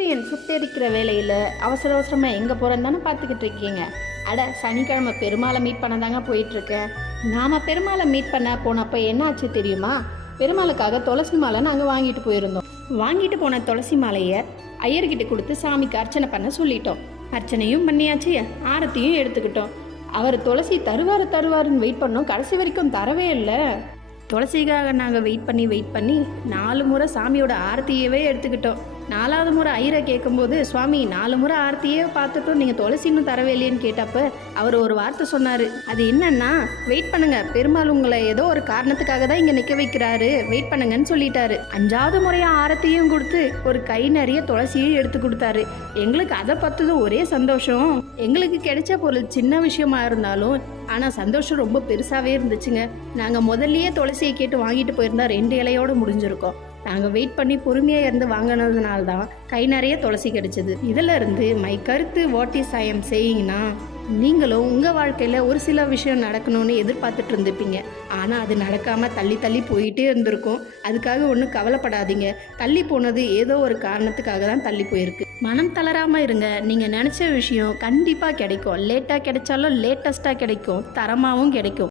சூரியன் சுத்தரிக்கிற வேலையில்? அவசர அவசரமாக எங்கே போகிறேன்னு தானே பார்த்துக்கிட்டு இருக்கீங்க? அட சனிக்கிழமை பெருமாளை மீட் பண்ண தாங்க போயிட்டுருக்கேன் நாம் பெருமாளை மீட் பண்ண போனப்போ என்ன ஆச்சு தெரியுமா? பெருமாளுக்காக துளசி மாலை நாங்கள் வாங்கிட்டு போயிருந்தோம். வாங்கிட்டு போன துளசி மாலையை ஐயர்கிட்ட கொடுத்து சாமிக்கு அர்ச்சனை பண்ண சொல்லிட்டோம். அர்ச்சனையும் பண்ணியாச்சு ஆரத்தியும் எடுத்துக்கிட்டோம். அவர் துளசி தருவார் தருவாருன்னு வெயிட் பண்ணோம். கடைசி வரைக்கும் தரவே இல்லை. துளசிக்காக நாங்கள் வெயிட் பண்ணி வெயிட் பண்ணி நாலு முறை சாமியோட ஆரத்தியவே எடுத்துக்கிட்டோம். நாலாவது முறை ஐயரை கேட்கும்போது சுவாமி நாலு முறை ஆரத்தியே பார்த்துட்டும் நீங்கள் துளசி இன்னும் தரவே இல்லையேன்னு கேட்டப்ப அவர் ஒரு வார்த்தை சொன்னார். அது என்னன்னா வெயிட் பண்ணுங்க பெருமாள் உங்களை ஏதோ ஒரு காரணத்துக்காக தான் இங்கே நிற்க வைக்கிறாரு. வெயிட் பண்ணுங்கன்னு சொல்லிட்டாரு. அஞ்சாவது முறையாக ஆரத்தையும் கொடுத்து ஒரு கை நிறைய துளசியும் எடுத்து கொடுத்தாரு. எங்களுக்கு அதை பார்த்ததும் ஒரே சந்தோஷம். எங்களுக்கு கிடைச்ச பொருள் சின்ன விஷயமா இருந்தாலும் ஆனால் சந்தோஷம் ரொம்ப பெருசாகவே இருந்துச்சுங்க. நாங்கள் முதல்லையே துளசியை கேட்டு வாங்கிட்டு போயிருந்தா ரெண்டு இலையோடு முடிஞ்சிருக்கோம். நாங்கள் வெயிட் பண்ணி பொறுமையாக இருந்து வாங்கினதுனால தான் கை நிறைய துளசி கிடைச்சது. இதில் இருந்து மை கருத்து வாட் இஸ் ஐ எம் சேயிங்னா நீங்களும் உங்கள் வாழ்க்கையில் ஒரு சில விஷயம் நடக்கணும்னு எதிர்பார்த்துட்டு இருந்துப்பீங்க ஆனால் அது நடக்காமல் தள்ளி தள்ளி போயிட்டே இருந்திருக்கும். அதுக்காக ஒன்றும் கவலைப்படாதீங்க. தள்ளி போனது ஏதோ ஒரு காரணத்துக்காக தான் தள்ளி போயிருக்கு. மனம் தளராமல் இருங்க. நீங்கள் நினச்ச விஷயம் கண்டிப்பாக கிடைக்கும். லேட்டாக கிடைச்சாலும் லேட்டஸ்ட்டாக கிடைக்கும். தரமாகவும் கிடைக்கும்.